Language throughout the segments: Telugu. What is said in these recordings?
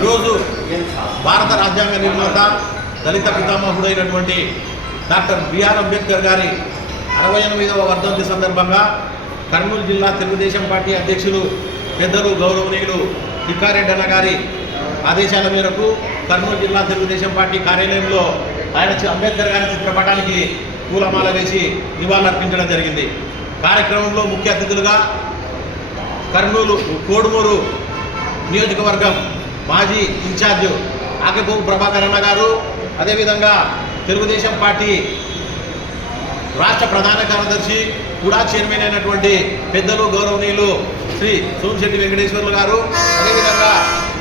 ఈరోజు భారత రాజ్యాంగ నిర్మాత దళిత పితామహుడైనటువంటి డాక్టర్ బిఆర్ అంబేద్కర్ గారి అరవై ఎనిమిదవ వర్ధంతి సందర్భంగా కర్నూలు జిల్లా తెలుగుదేశం పార్టీ అధ్యక్షులు పెద్దలు గౌరవనీయులు తిక్కారెడ్డి అన్న గారి ఆదేశాల మేరకు కర్నూలు జిల్లా తెలుగుదేశం పార్టీ కార్యాలయంలో ఆయన అంబేద్కర్ గారి చిత్రపటానికి పూలమాల వేసి నివాళులర్పించడం జరిగింది. కార్యక్రమంలో ముఖ్య అతిథులుగా కర్నూలు కోడుమూరు నియోజకవర్గం మాజీ ఇన్ఛార్జ్ ఆకెపోపు ప్రభాకర్ అన్న గారు అదేవిధంగా తెలుగుదేశం పార్టీ రాష్ట్ర ప్రధాన కార్యదర్శి కూడా చైర్మన్ అయినటువంటి పెద్దలు గౌరవనీయులు శ్రీ సోమిశెట్టి వెంకటేశ్వర్లు గారు అదేవిధంగా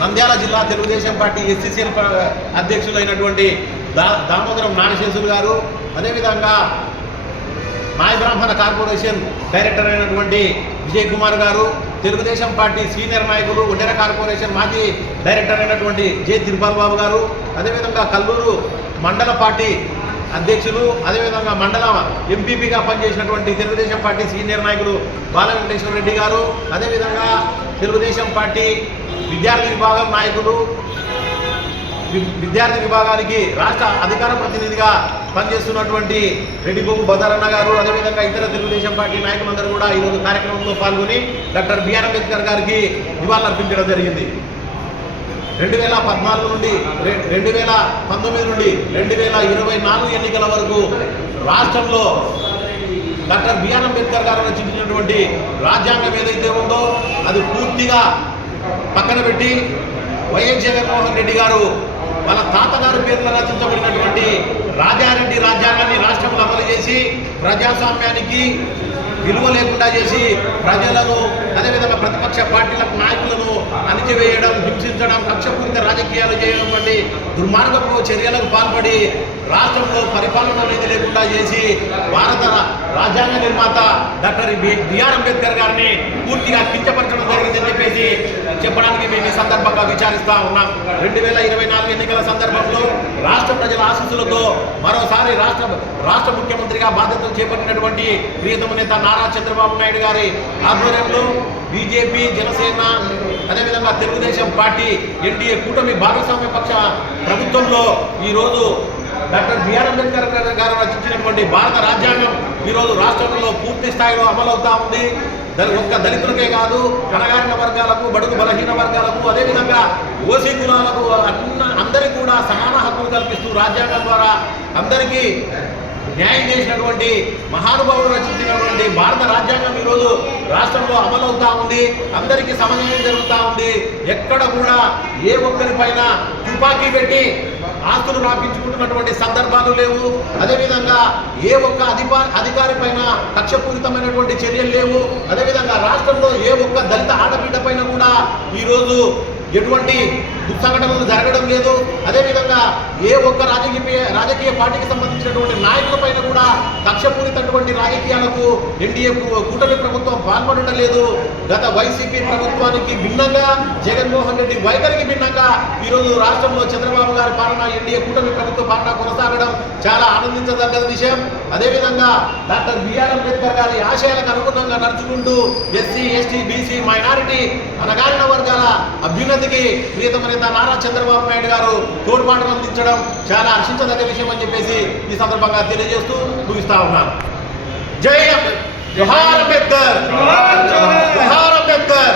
నంద్యాల జిల్లా తెలుగుదేశం పార్టీ ఎస్సీసీఎల్ అధ్యక్షులైనటువంటి దా దామోదరం నాగశేషులు గారు అదేవిధంగా మాయ బ్రాహ్మణ కార్పొరేషన్ డైరెక్టర్ అయినటువంటి విజయ్ కుమార్ గారు తెలుగుదేశం పార్టీ సీనియర్ నాయకులు ఉండేర కార్పొరేషన్ మాజీ డైరెక్టర్ అయినటువంటి జె తిరుపాల్ బాబు గారు అదేవిధంగా కల్లూరు మండల పార్టీ అధ్యక్షులు అదేవిధంగా మండల ఎంపీపీగా పనిచేసినటువంటి తెలుగుదేశం పార్టీ సీనియర్ నాయకులు బాల వెంకటేశ్వర రెడ్డి గారు అదేవిధంగా తెలుగుదేశం పార్టీ విద్యార్థి విభాగం నాయకులు విద్యార్థి విభాగానికి రాష్ట్ర అధికార ప్రతినిధిగా పనిచేస్తున్నటువంటి రెడ్డిబాబు బదారన్న గారు అదేవిధంగా ఇతర తెలుగుదేశం పార్టీ నాయకులందరూ కూడా ఈరోజు కార్యక్రమంలో పాల్గొని డాక్టర్ బిఆర్ అంబేద్కర్ గారికి నివాళులర్పించడం జరిగింది. రెండు వేల పద్నాలుగు నుండి రె- రెండు వేల పంతొమ్మిది నుండి రెండు వేల ఇరవై నాలుగు ఎన్నికల వరకు రాష్ట్రంలో డాక్టర్ బిఆర్ అంబేద్కర్ గారు రచించినటువంటి రాజ్యాంగం ఏదైతే ఉందో అది పూర్తిగా పక్కన పెట్టి వైఎస్ జగన్మోహన్ రెడ్డి గారు వాళ్ళ తాతగారి పేరున రచించబడినటువంటి రాజారెడ్డి రాజ్యాంగాన్ని రాష్ట్రంలో అమలు చేసి ప్రజాస్వామ్యానికి విలువ లేకుండా చేసి ప్రజలను అదేవిధంగా ప్రతిపక్ష పార్టీలకు నాయకులను అణిచివేయడం హింసించడం కక్షపూరిత రాజకీయాలు చేయడం వంటి దుర్మార్గపు చర్యలకు పాల్పడి రాష్ట్రంలో పరిపాలన అనేది లేకుండా చేసి భారత రాజ్యాంగ నిర్మాత డాక్టర్ బి- బిఆర్ అంబేద్కర్ గారిని పూర్తిగా కించపరచడం జరిగింది చెప్పేసి చెప్పడానికి మేము ఈ సందర్భంగా విచారిస్తా ఉన్నాం. రెండు వేల ఇరవై నాలుగు ఎన్నికల సందర్భంలో రాష్ట్ర ప్రజల ఆశీస్సులతో మరోసారి రాష్ట్ర రాష్ట్ర ముఖ్యమంత్రిగా బాధ్యతలు చేపట్టినటువంటి ప్రియతమ నేత నారా చంద్రబాబు నాయుడు గారి ఆధ్వర్యంలో బీజేపీ జనసేన అదేవిధంగా తెలుగుదేశం పార్టీ ఎన్డీఏ కూటమి భాగస్వామ్య పక్ష ప్రభుత్వంలో ఈరోజు డాక్టర్ బిఆర్ అంబేద్కర్ గారు గారు రచించినటువంటి భారత రాజ్యాంగం ఈరోజు రాష్ట్రంలో పూర్తి స్థాయిలో అమలవుతా ఉంది. ఒక్క దళితులకే కాదు కనగారిన వర్గాలకు బడుగు బలహీన వర్గాలకు అదేవిధంగా ఓసీ కులాలకు అన్న అందరికీ కూడా సమాన హక్కులు కల్పిస్తూ రాజ్యాంగం ద్వారా అందరికీ న్యాయం చేసినటువంటి మహానుభావులు రచించినటువంటి భారత రాజ్యాంగం ఈరోజు రాష్ట్రంలో అమలవుతా ఉంది. అందరికీ సమన్వయం జరుగుతూ ఉంది. ఎక్కడ కూడా ఏ ఒక్కరిపైన తుపాకీ పెట్టి ఆస్తులు రాపించుకుంటున్నటువంటి సందర్భాలు లేవు. అదేవిధంగా ఏ ఒక్క అధిపా అధికారి పైన కక్షపూరితమైనటువంటి చర్యలు లేవు. అదేవిధంగా రాష్ట్రంలో ఏ ఒక్క దళిత ఆడబిడ్డ పైన కూడా ఈరోజు ఎటువంటి దుస్సంఘటనలు జరగడం లేదు. అదేవిధంగా ఏ ఒక్క రాజకీయ రాజకీయ పార్టీకి సంబంధించినటువంటి నాయకుల పైన కూడా కక్షపూరితటువంటి రాజకీయాలకు ఎన్డీఏ కూటమి ప్రభుత్వం పాల్పడటం లేదు. గత వైసీపీ ప్రభుత్వానికి భిన్నంగా జగన్మోహన్ రెడ్డి వైఖరికి భిన్నంగా ఈరోజు రాష్ట్రంలో చంద్రబాబు గారి పాలన ఎన్డీఏ కూటమి ప్రభుత్వ పాలన కొనసాగడం చాలా ఆనందించదగ్గ విషయం. అదేవిధంగా డాక్టర్ బిఆర్ అంబేద్కర్ గారి ఆశయాలకు అనుగుణంగా నడుచుకుంటూ ఎస్సీ ఎస్టీ బీసీ మైనారిటీ అనగారిన వర్గాల అభ్యున్నతికి ప్రియతమైన కింద నారా చంద్రబాబు నాయుడు గారు తోడ్పాటును అందించడం చాలా హర్షించదగ్గ విషయం అని చెప్పేసి ఈ సందర్భంగా తెలియజేస్తూ ముగిస్తా ఉన్నాను. జై జోహార్ అంబేద్కర్! జోహార్ అంబేద్కర్!